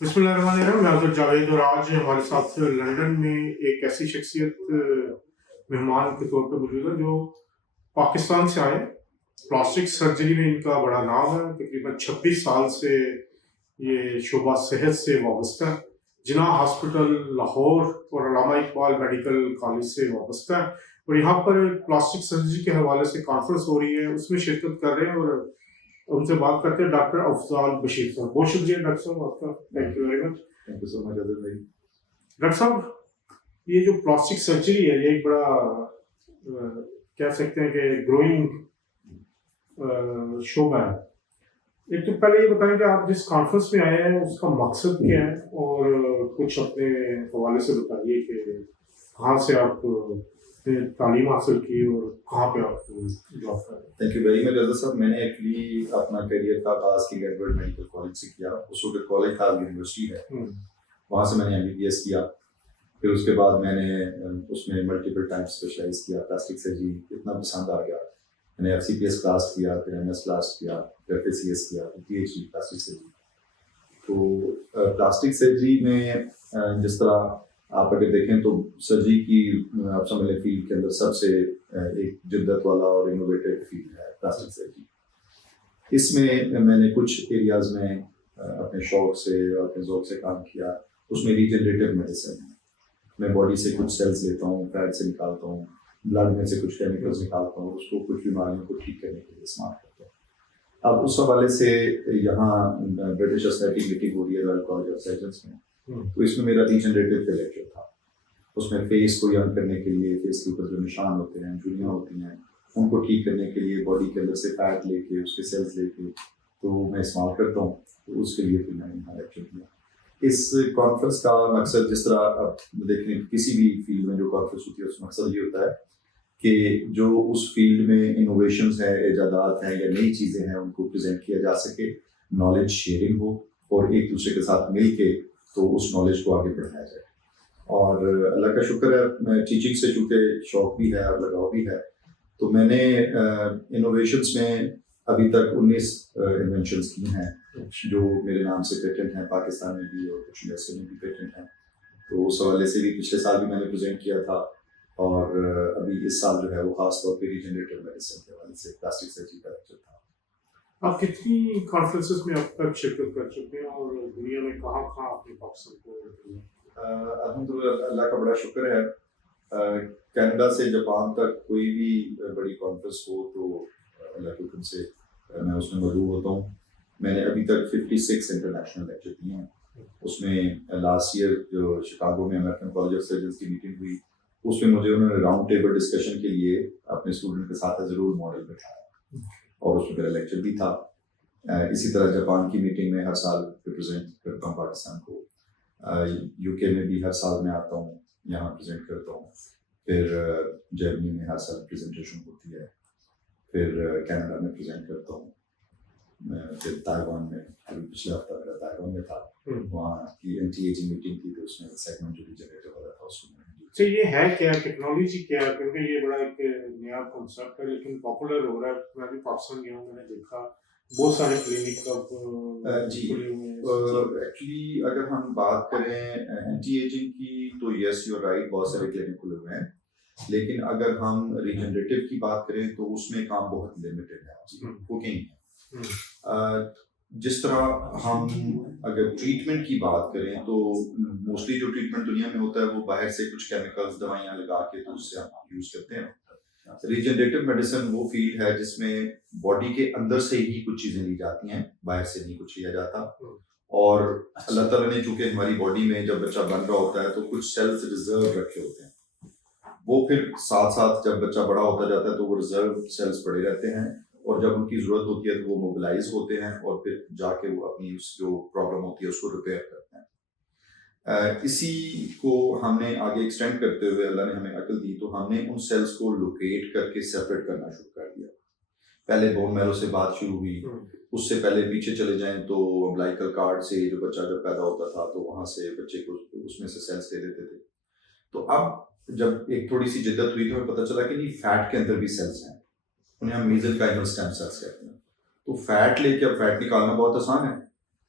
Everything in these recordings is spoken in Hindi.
बिस्मिल्लाहिर्रहमानिर्रहीम। मैं हज़रत जावेद और आज हमारे साथ लंदन में एक ऐसी शख्सियत मेहमान के तौर पे मौजूद है जो पाकिस्तान से आए। प्लास्टिक सर्जरी में इनका बड़ा नाम है। तकरीबन 26 साल से ये शोबा सेहत से वाबस्ता है। जिन्ना हॉस्पिटल लाहौर और अल्लामा इकबाल मेडिकल कॉलेज से वाबस्ता है और यहाँ पर प्लास्टिक सर्जरी के हवाले से कॉन्फ्रेंस हो रही है, उसमें शिरकत कर रहे हैं और उनसे बात करते हैं। डॉक्टर अफजाल बशीर साहब, बहुत शुक्रिया डॉक्टर साहब आपका, thank you very much. Thank you so much other भाई। डॉक्टर साहब, ये जो प्लास्टिक सर्जरी है ये एक बड़ा कह सकते हैं कि ग्रोइंग शोबा है। एक तो पहले ये बताएं कि आप जिस कॉन्फ्रेंस में आए हैं उसका मकसद क्या है और कुछ अपने हवाले से बताइए कि कहाँ से आप तालीम हासिल की और कहाँ पे आप जॉब कर रहे हैं। Thank you very much other साहब। मैंने एक्चुअली अपना करियर का आगाज किंग एडवर्ड मेडिकल कॉलेज से किया। उस वक्त कॉलेज था, यूनिवर्सिटी है, वहाँ से मैंने एमबीबीएस किया। फिर उसके बाद मैंने उसमें मल्टीपल टाइम्स स्पेशलाइज किया। प्लास्टिक सर्जरी इतना पसंद आ गया, मैंने एफसीपीएस क्लास किया, फिर एमएस क्लास किया, फिर एफएसीएस किया, फिर पीएचडी प्लास्टिक सर्जरी। तो प्लास्टिक सर्जरी में जिस तरह आप अगर देखें तो सर्जरी की आप समझ लें फील्ड के अंदर सबसे एक जिद्दत वाला और इनोवेटिव फील्ड है प्लास्टिक सर्जरी। इसमें मैंने कुछ एरियाज में अपने शौक से और अपने ज़ौक़ से काम किया। उसमें रीजनरेटिव मेडिसिन है, मैं बॉडी से कुछ सेल्स लेता हूँ, फैट से निकालता हूँ, ब्लड में से कुछ केमिकल्स निकालता हूँ, उसको कुछ बीमारियों को ठीक करने के लिए इस्तेमाल करता हूँ। अब उस हवाले से यहाँ ब्रिटिश एस्थेटिक मीटिंग हो रही है रॉयल कॉलेज ऑफ सर्जन्स में, तो इसमें मेरा रीजनरेटिव का लेक्चर था। उसमें फेस को यंग करने के लिए, फेस के ऊपर जो निशान होते हैं, झुर्रियाँ होती हैं, उनको ठीक करने के लिए बॉडी के अंदर से फैट लेके, उसके सेल्स लेके तो मैं इस्तेमाल करता हूँ। तो उसके लिए फिर मैंने यहाँ लेक्चर दिया। इस कॉन्फ्रेंस का मकसद, जिस तरह आप देखें किसी भी फील्ड में जो कॉन्फ्रेंस होती है उसका मकसद ये होता है कि जो उस फील्ड में इनोवेशंस है, इजादात हैं या नई चीज़ें हैं, उनको प्रेजेंट किया जा सके, नॉलेज शेयरिंग हो और एक दूसरे के साथ मिल के तो उस नॉलेज को आगे बढ़ाया जाए। और अल्लाह का शुक्र है, मैं टीचिंग से चूँकि शौक भी है और लगाव भी है, तो मैंने इनोवेशंस में अभी तक 19 इन्वेंशंस की हैं जो मेरे नाम से पेटेंट हैं, पाकिस्तान में भी और कुछ यूएसए में भी पेटेंट हैं। तो उस हवाले से भी पिछले साल भी मैंने प्रेजेंट किया था और अभी इस साल जो है वो खास तौर पे रीजनरेटिव मेडिसिन के हवाले से प्लास्टिक सर्जरी का लेक्चर था। आप कितनी कॉन्फ्रेंसेस में अब तक शिरकत कर चुके हैं और दुनिया में कहाँ कहाँ अपने पाकिस्तान को? अल्हम्दुलिल्लाह, अल्लाह का बड़ा शुक्र है। कनाडा से जापान तक कोई भी बड़ी कॉन्फ्रेंस हो तो अल्लाह के हुक्म से मैं उसमें मौजूद होता हूँ। मैंने अभी तक 56 इंटरनेशनल लेक्चर दिए हैं। उसमें लास्ट ईयर जो शिकागो में अमेरिकन कॉलेज ऑफ सर्जन्स की मीटिंग हुई, उसमें मुझे उन्होंने राउंड टेबल डिस्कशन के लिए अपने स्टूडेंट के साथ ज़रूर मॉडल बैठाया और उसमें मेरा लेक्चर भी था। इसी तरह जापान की मीटिंग में हर साल रिप्रेजेंट करता हूँ पाकिस्तान को। यूके में भी हर साल मैं आता हूँ, यहाँ प्रेजेंट करता हूँ। फिर जर्मनी में हर साल प्रेजेंटेशन होती है। फिर कनाडा में प्रेजेंट करता हूँ। फिर ताइवान में, अभी पिछले हफ्ता मेरा ताइवान में था, वहाँ की एंटी-एजिंग मीटिंग थी तो उसमें सेगमेंट जो रीजनरेटिव वाला था उसको तो ये है क्या, टेक्नोलॉजी क्या है? क्योंकि ये बड़ा एक नया कॉन्सेप्ट है लेकिन पॉपुलर हो रहा है। मैं भी पाकिस्तान गया हूँ, मैंने देखा बहुत सारे क्लिनिक अब जी। एक्चुअली अगर हम बात करें एंटी एजिंग की तो यस यू आर राइट, बहुत सारे क्लिनिक खुले हुए हैं। लेकिन अगर हम रीजनरेटिव की बात करें तो उसमें काम बहुत लिमिटेड है, कुकिंग है। जिस तरह हम अगर ट्रीटमेंट की बात करें तो मोस्टली जो ट्रीटमेंट दुनिया में होता है वो बाहर से कुछ केमिकल्स, दवाइयाँ लगा के तो उससे हम यूज करते हैं। रीजनरेटिव मेडिसिन वो फील्ड है जिसमें बॉडी के अंदर से ही कुछ चीजें ली जाती हैं, बाहर से नहीं कुछ लिया जाता। और अल्लाह ताला ने चूंकि हमारी बॉडी में जब बच्चा बन रहा होता है तो कुछ सेल्स रिजर्व रखे होते हैं, वो फिर साथ साथ जब बच्चा बड़ा होता जाता है तो वो रिजर्व सेल्स पड़े रहते हैं और जब उनकी जरूरत होती है तो वो मोबिलाइज होते हैं और फिर जाके वो अपनी जो प्रॉब्लम होती है उसको रिपेयर करते हैं। इसी को हमने आगे एक्सटेंड करते हुए अल्लाह ने हमें अकल दी तो हमने उन सेल्स को लोकेट करके सेपरेट करना शुरू कर दिया। पहले बोन मैरो से बात शुरू हुई, उससे पहले पीछे चले जाएं तो अम्बिलिकल कार्ड से जो बच्चा जब पैदा होता था तो वहां से बच्चे को उसमें से सेल्स ले लेते थे। तो अब जब एक थोड़ी सी जिद्दत हुई तो हमें पता चला कि नहीं, फैट के अंदर भी सेल्स हैं, उन्हें हम मीसेंकाइमल स्टेम सेल्स कहते हैं। तो फैट लेके अब फैट निकालना बहुत आसान है,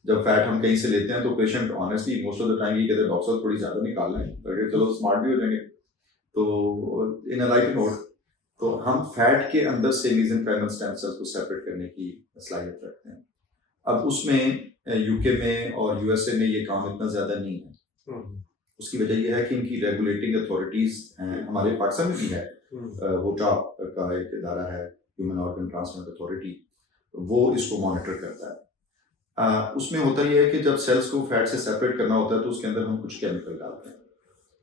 जब फैट हम कहीं से लेते हैं तो patient honestly most of the time ये कहते हैं डॉक्टर थोड़ी ज़्यादा निकाल रहे हैं, अगर चलो स्मार्ट भी हो जाएंगे। तो इन अ लाइट नोट, तो हम फैट के अंदर से मेसेंकाइमल स्टेम सेल्स को सेपरेट करने की सलाहियत रखते हैं। अब उसमें यूके में और यूएसए में ये काम इतना ज़्यादा नहीं है। उसकी वजह यह है कि इनकी रेगुलेटिंग अथॉरिटीज़ हैं, हमारे पाकिस्तान में भी है, होटा का एक इदारा है, ह्यूमन ऑर्गन ट्रांसप्लांट अथॉरिटी, वो इसको मॉनिटर करता है। उसमें होता यह है कि जब सेल्स को फैट से सेपरेट करना होता है तो उसके अंदर हम कुछ केमिकल डालते हैं,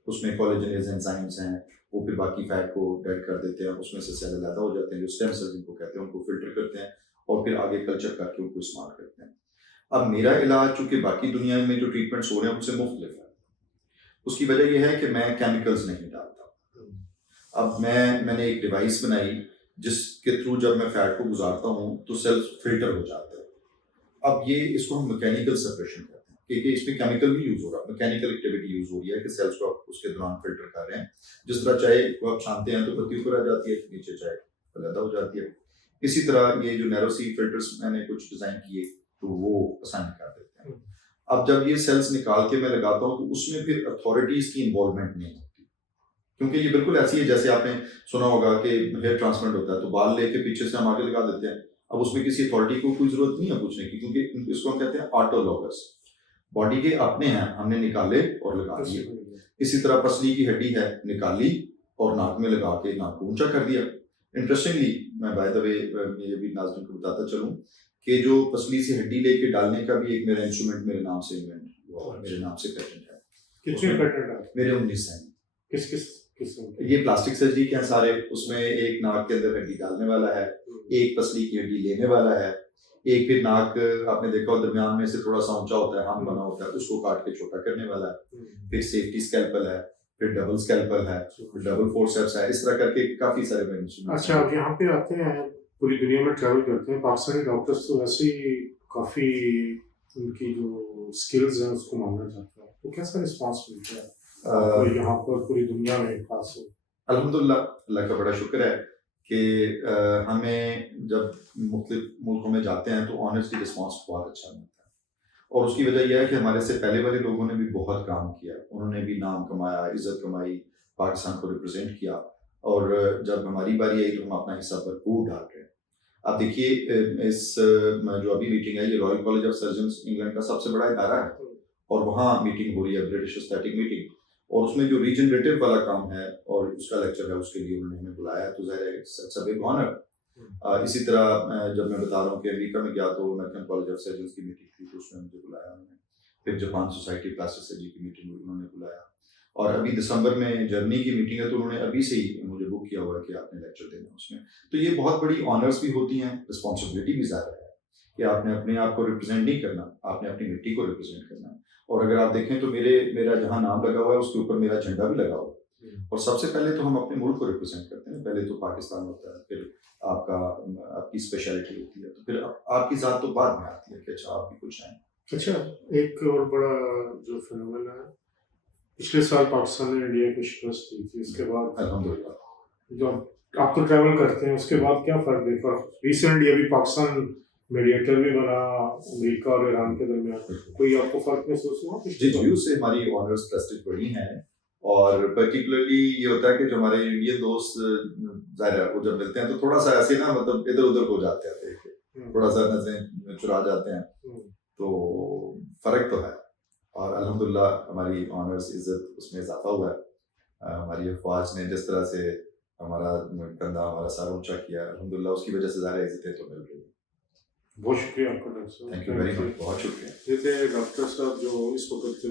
उसमें कोलेजनेज एंजाइम्स हैं, वो फिर बाकी फैट को डेड कर देते हैं, उसमें से सेल अलग हो जाते हैं जो स्टेम सेल जिनको कहते हैं, उनको फिल्टर करते हैं और फिर आगे कल्चर करके उनको इस्तेमाल करते हैं। अब मेरा इलाज चूँकि बाकी दुनिया में जो ट्रीटमेंट्स हो रहे हैं उनसे मुख्तलिफ है, उसकी वजह यह है कि मैं केमिकल्स नहीं डालता। अब मैंने एक डिवाइस बनाई जिसके थ्रू जब मैं फैट को गुजारता हूँ तो सेल्स फिल्टर हो जाते हैं। अब ये इसको हम मैकेनिकल सेपरेशन कहते हैं, क्योंकि इसमें केमिकल भी यूज़ हो रहा है, मैकेनिकल एक्टिविटी यूज़ हो रही है कि सेल्स को आप उसके दौरान फिल्टर कर रहे हैं। जिस तरह चाय को आप छानते हैं तो पत्ती ऊपर आ जाती है, नीचे चाय अलग हो जाती है। इसी तरह ये जो नैरो सी फिल्टर्स मैंने कुछ डिज़ाइन किए तो वो आसानी कर देते हैं। अब जब ये सेल्स निकाल के मैं लगाता हूँ तो उसमें फिर अथॉरिटीज़ की इन्वॉल्वमेंट नहीं होती, क्योंकि ये बिल्कुल ऐसी है जैसे आपने सुना होगा कि हेयर ट्रांसप्लांट होता है तो बाल लेके पीछे से हम आगे लगा देते हैं। अब उसमें किसी अथॉरिटी को कोई जरूरत नहीं है पूछने की, क्योंकि इसको हम कहते हैं ऑटोलॉगस, बॉडी के अपने हैं, हमने निकाले और लगा दिए। इसी तरह पसली की हड्डी है, निकाली और नाक में लगा के नाक को ऊंचा कर दिया। इंटरेस्टिंगली मैं बाय द वे ये भी नाज़रीन को बताता चलूं कि जो पसली से हड्डी लेके डालने का भी एक मेरा इंस्ट्रूमेंट मेरे नाम से इन्वेंट हुआ, मेरे नाम से पेटेंट है। कितने पेटेंट है? मेरे 19 हैं। किस किस किस्म? ये प्लास्टिक सर्जरी के हैं सारे, उसमें एक नाक के अंदर हड्डी डालने वाला है, एक पसली की हड्डी लेने वाला है, एक फिर नाक आपने देखा हो दरमियान में से थोड़ा सा ऊंचा होता है, हम बना होता है, उसको काट के छोटा करने वाला है, फिर सेफ्टी स्कैल्पल है, फिर डबल स्कैल्पल है, फिर डबल फोर्सेप्स है, इस तरह करके काफी सारे मैनुफैक्चरिंग। अच्छा, अब यहाँ पे आते हैं, पूरी दुनिया में ट्रैवल करते हैं, पाकिस्तानी डॉक्टर्स तो वैसे ही काफी उनकी जो स्किल्स हैं उसको मानना चाहते हैं, तो कैसा रिस्पांस मिलता है यहाँ पर पूरी दुनिया में? खास अल्हम्दुलिल्लाह, अल्लाह का बड़ा शुक्र है कि हमें जब मुख्तलिफ मुल्कों में जाते हैं तो ऑनेस्टली रिस्पांस बहुत अच्छा मिलता है। और उसकी वजह यह है कि हमारे से पहले वाले लोगों ने भी बहुत काम किया, उन्होंने भी नाम कमाया, इज्जत कमाई, पाकिस्तान को रिप्रेजेंट किया, और जब हमारी बारी आई तो हम अपना हिस्सा भरपूर डाल रहे हैं। अब देखिए, इस जो अभी मीटिंग है ये royal college of surgeons England का सबसे बड़ा इदारा है और वहाँ मीटिंग हो रही है, ब्रिटिश एस्थेटिक मीटिंग, और उसमें जो रीजनरेटिव वाला काम है और उसका लेक्चर है उसके लिए उन्होंने हमें बुलाया, तो ज़ाहिर है इट्स अ बिग ऑनर। इसी तरह जब मैं बता रहा हूँ कि अमेरिका में गया तो अमेरिकन कॉलेज ऑफ सर्जन्स की मीटिंग थी तो उसमें मुझे बुलाया उन्होंने, फिर जापान सोसाइटी प्लास्टिक सर्जरी की मीटिंग हुई, उन्होंने बुलाया, और अभी दिसंबर में जर्मनी की मीटिंग है तो उन्होंने अभी से ही मुझे बुक किया हुआ है कि आपने लेक्चर देना उसमें। तो ये बहुत बड़ी ऑनर्स भी होती हैं, रिस्पॉन्सिबिलिटी भी ज़्यादा है कि आपने अपने आप को रिप्रेजेंट नहीं करना, आपने अपनी मिट्टी को रिप्रेजेंट करना है। और अगर आप देखें तो मेरा जहाँ नाम लगा हुआ है उसके ऊपर मेरा झंडा भी लगा हुआ है, और सबसे पहले तो हम अपने मुल्क को रिप्रेजेंट करते हैं, पहले तो पाकिस्तान होता है, फिर आपकी स्पेशलिटी होती है, तो फिर आपकी ज़ात तो बाद में आती है कि अच्छा आप भी कुछ हैं। अच्छा, एक और बड़ा जो फिनोमेना है, पिछले साल पाकिस्तान ने इंडिया को शिकस्त दी थी, इसके बाद अल्हम्दुलिल्लाह जब आप तो ट्रैवल करते हैं उसके बाद क्या फ़र्क देखा? रिसेंटली अभी पाकिस्तान मीडिएटर भी बना अमेरिका और ईरान के दरमियान, कोई आपको फ़र्क महसूस हुआ? जी, उससे हमारी ऑनर्स प्रेस्टीज बढ़ी हैं, और पर्टिकुलरली ये होता है कि जो हमारे इंडियन दोस्त ज़ाहिर है वो जब मिलते हैं तो थोड़ा सा ऐसे ना, मतलब इधर उधर हो जाते हैं, थोड़ा सा नजरें चुरा जाते हैं, तो फ़र्क तो है। और अल्हम्दुलिल्लाह हमारी ऑनर्स इज्जत उसमें इजाफा हुआ है। हमारी अफवाज ने जिस तरह से हमारा कंधा, हमारा सर ऊंचा किया, अल्हम्दुलिल्लाह उसकी वजह से ज़्यादा इज्जतें तो मिल रही हैं। बहुत शुक्रिया आपका डॉक्टर साहब, थैंक यू वेरी मच, बहुत शुक्रिया। ये थे डॉक्टर साहब जो इस वक्त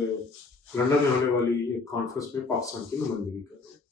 लंदन में होने वाली एक कॉन्फ्रेंस में पाकिस्तान की नुमाइंदगी कर रहे हैं।